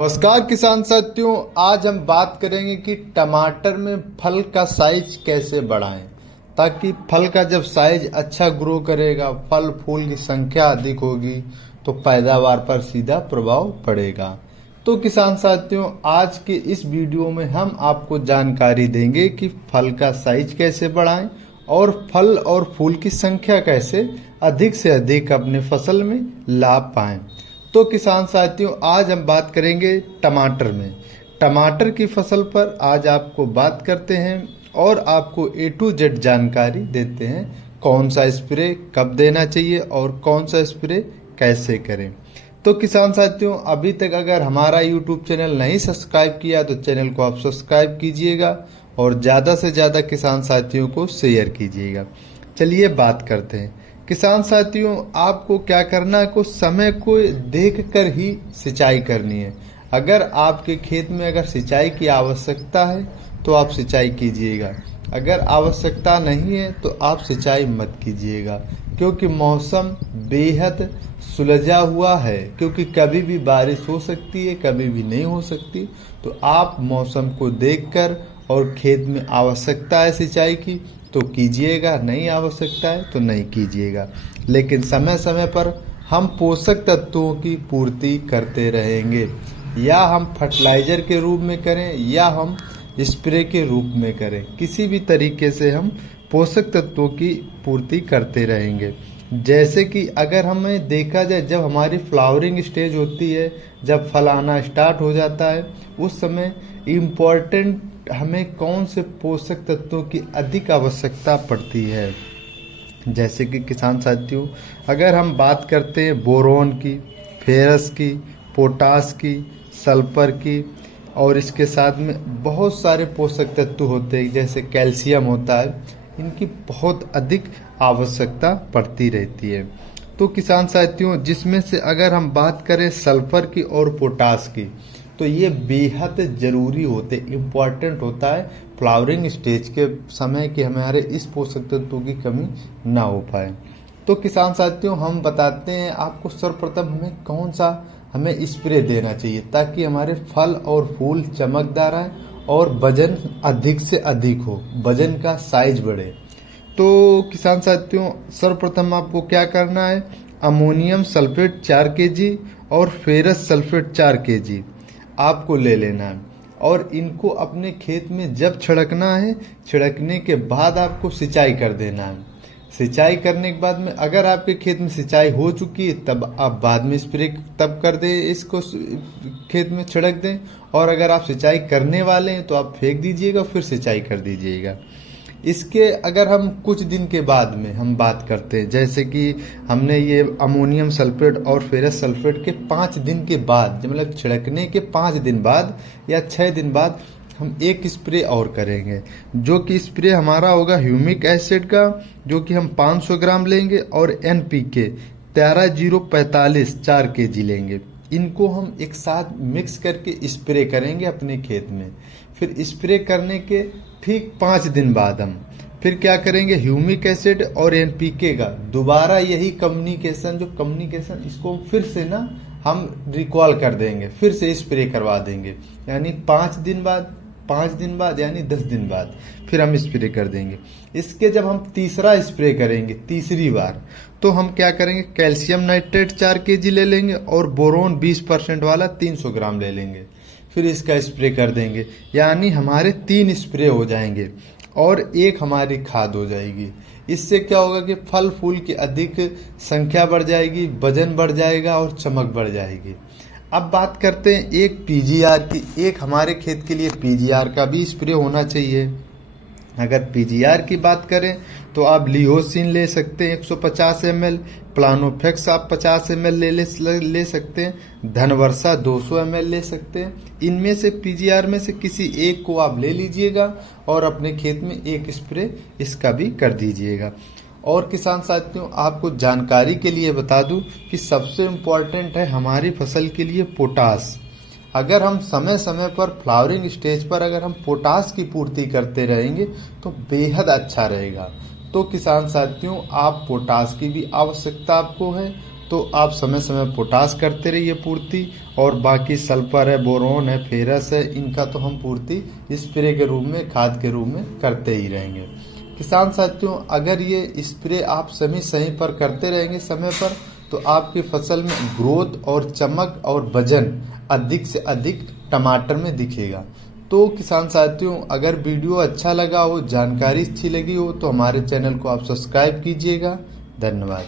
नमस्कार किसान साथियों, आज हम बात करेंगे कि टमाटर में फल का साइज कैसे बढ़ाएं ताकि फल का जब साइज अच्छा ग्रो करेगा, फल फूल की संख्या अधिक होगी तो पैदावार पर सीधा प्रभाव पड़ेगा। तो किसान साथियों, आज के इस वीडियो में हम आपको जानकारी देंगे कि फल का साइज कैसे बढ़ाएं और फल और फूल की संख्या कैसे अधिक से अधिक अपने फसल में लाभ पाएं। तो किसान साथियों, आज हम बात करेंगे टमाटर में। टमाटर की फसल पर आज आपको बात करते हैं और आपको A to Z जानकारी देते हैं। कौन सा स्प्रे कब देना चाहिए और कौन सा स्प्रे कैसे करें। तो किसान साथियों, अभी तक अगर हमारा YouTube चैनल नहीं सब्सक्राइब किया तो चैनल को आप सब्सक्राइब कीजिएगा और ज़्यादा से ज़्यादा किसान साथियों को शेयर कीजिएगा। चलिए बात करते हैं। किसान साथियों, आपको क्या करना है, कुछ समय को देख कर ही सिंचाई करनी है। अगर आपके खेत में अगर सिंचाई की आवश्यकता है तो आप सिंचाई कीजिएगा, अगर आवश्यकता नहीं है तो आप सिंचाई मत कीजिएगा, क्योंकि मौसम बेहद सुलझा हुआ है। क्योंकि कभी भी बारिश हो सकती है, कभी भी नहीं हो सकती। तो आप मौसम को देखकर और खेत में आवश्यकता है सिंचाई की तो कीजिएगा, नहीं आवश्यकता है तो नहीं कीजिएगा। लेकिन समय समय पर हम पोषक तत्वों की पूर्ति करते रहेंगे, या हम फर्टिलाइजर के रूप में करें या हम स्प्रे के रूप में करें, किसी भी तरीके से हम पोषक तत्वों की पूर्ति करते रहेंगे। जैसे कि अगर हमें देखा जाए, जब हमारी फ्लावरिंग स्टेज होती है, जब फल आना स्टार्ट हो जाता है, उस समय इम्पोर्टेंट हमें कौन से पोषक तत्वों की अधिक आवश्यकता पड़ती है। जैसे कि किसान साथियों, अगर हम बात करते हैं बोरोन की, फेरस की, पोटास की, सल्फर की, और इसके साथ में बहुत सारे पोषक तत्व होते हैं जैसे कैल्शियम होता है, इनकी बहुत अधिक आवश्यकता पड़ती रहती है। तो किसान साथियों, जिसमें से अगर हम बात करें सल्फर की और पोटास की, तो ये बेहद ज़रूरी होते, इम्पॉर्टेंट होता है फ्लावरिंग स्टेज के समय कि हमारे इस पोषक तत्वों की कमी ना हो पाए। तो किसान साथियों, हम बताते हैं आपको सर्वप्रथम हमें स्प्रे देना चाहिए ताकि हमारे फल और फूल चमकदार आए और वजन अधिक से अधिक हो, वजन का साइज बढ़े। तो किसान साथियों, सर्वप्रथम आपको क्या करना है, अमोनियम सल्फेट 4 kg और फेरस सल्फेट 4 kg आपको ले लेना है और इनको अपने खेत में जब छिड़कना है, छिड़कने के बाद आपको सिंचाई कर देना है। सिंचाई करने के बाद में अगर आपके खेत में सिंचाई हो चुकी है तब आप बाद में स्प्रे तब कर दें, इसको खेत में छिड़क दें। और अगर आप सिंचाई करने वाले हैं तो आप फेंक दीजिएगा, फिर सिंचाई कर दीजिएगा। इसके अगर हम कुछ दिन के बाद में हम बात करते हैं, जैसे कि हमने ये अमोनियम सल्फेट और फेरस सल्फेट के 5 दिन के बाद, मतलब छिड़कने के 5 दिन बाद या 6 दिन बाद हम एक स्प्रे और करेंगे, जो कि स्प्रे हमारा होगा ह्यूमिक एसिड का, जो कि हम 500 ग्राम लेंगे, और NPK 13045 4 kg लेंगे। इनको हम एक साथ मिक्स करके स्प्रे करेंगे अपने खेत में। फिर स्प्रे करने के ठीक 5 दिन बाद हम फिर क्या करेंगे, ह्यूमिक एसिड और NPK का दोबारा यही कम्युनिकेशन इसको फिर से ना हम रिकॉल कर देंगे, फिर से स्प्रे करवा देंगे। यानी 5 दिन बाद यानी 10 दिन बाद फिर हम स्प्रे कर देंगे। इसके जब हम तीसरा स्प्रे करेंगे तीसरी बार, तो हम क्या करेंगे, कैल्शियम नाइट्रेट 4 kg ले लेंगे और बोरोन 20% वाला 300 ग्राम ले लेंगे, फिर इसका स्प्रे कर देंगे। यानी हमारे 3 स्प्रे हो जाएंगे और एक हमारी खाद हो जाएगी। इससे क्या होगा कि फल फूल की अधिक संख्या बढ़ जाएगी, वजन बढ़ जाएगा और चमक बढ़ जाएगी। अब बात करते हैं एक PGR की। एक हमारे खेत के लिए PGR का भी स्प्रे होना चाहिए। अगर PGR की बात करें तो आप लिहोसिन ले सकते हैं 150 ml, प्लानोफेक्स आप 50 ml ले सकते हैं, धनवर्षा 200 ml ले सकते हैं। इनमें से PGR में से किसी एक को आप ले लीजिएगा और अपने खेत में एक स्प्रे इसका भी कर दीजिएगा। और किसान साथियों, आपको जानकारी के लिए बता दूं कि सबसे इम्पोर्टेंट है हमारी फसल के लिए पोटास। अगर हम समय समय पर फ्लावरिंग स्टेज पर अगर हम पोटास की पूर्ति करते रहेंगे तो बेहद अच्छा रहेगा। तो किसान साथियों, आप पोटास की भी आवश्यकता आपको है तो आप समय समय पोटास करते रहिए पूर्ति, और बाकी सल्फर है, बोरोन है, फेरस है, इनका तो हम पूर्ति स्प्रे के रूप में, खाद के रूप में करते ही रहेंगे। किसान साथियों, अगर ये स्प्रे आप समय पर करते रहेंगे समय पर, तो आपकी फसल में ग्रोथ और चमक और वजन अधिक से अधिक टमाटर में दिखेगा। तो किसान साथियों, अगर वीडियो अच्छा लगा हो, जानकारी अच्छी लगी हो, तो हमारे चैनल को आप सब्सक्राइब कीजिएगा। धन्यवाद।